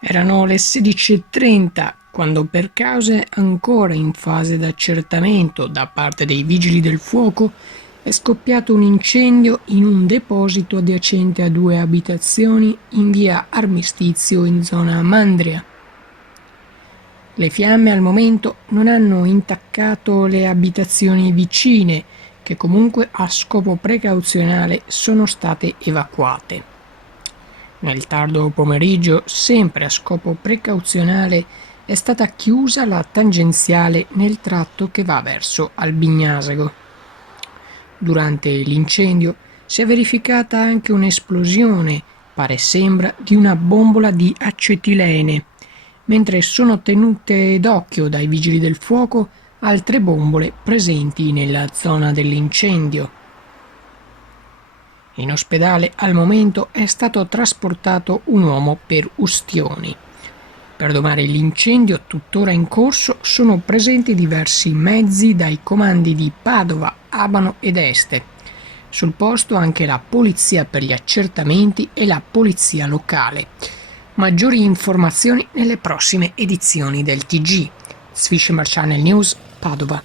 Erano le 16:30 quando, per cause ancora in fase d'accertamento da parte dei vigili del fuoco, è scoppiato un incendio in un deposito adiacente a due abitazioni in via Armistizio in zona Mandria. Le fiamme al momento non hanno intaccato le abitazioni vicine, che comunque a scopo precauzionale sono state evacuate. Nel tardo pomeriggio, sempre a scopo precauzionale, è stata chiusa la tangenziale nel tratto che va verso Albignasego. Durante l'incendio si è verificata anche un'esplosione, pare sembra, di una bombola di acetilene, mentre sono tenute d'occhio dai vigili del fuoco altre bombole presenti nella zona dell'incendio. In ospedale al momento è stato trasportato un uomo per ustioni. Per domare l'incendio tuttora in corso sono presenti diversi mezzi dai comandi di Padova, Abano ed Este. Sul posto anche la polizia per gli accertamenti e la polizia locale. Maggiori informazioni nelle prossime edizioni del TG. Swisher Channel News, Padova.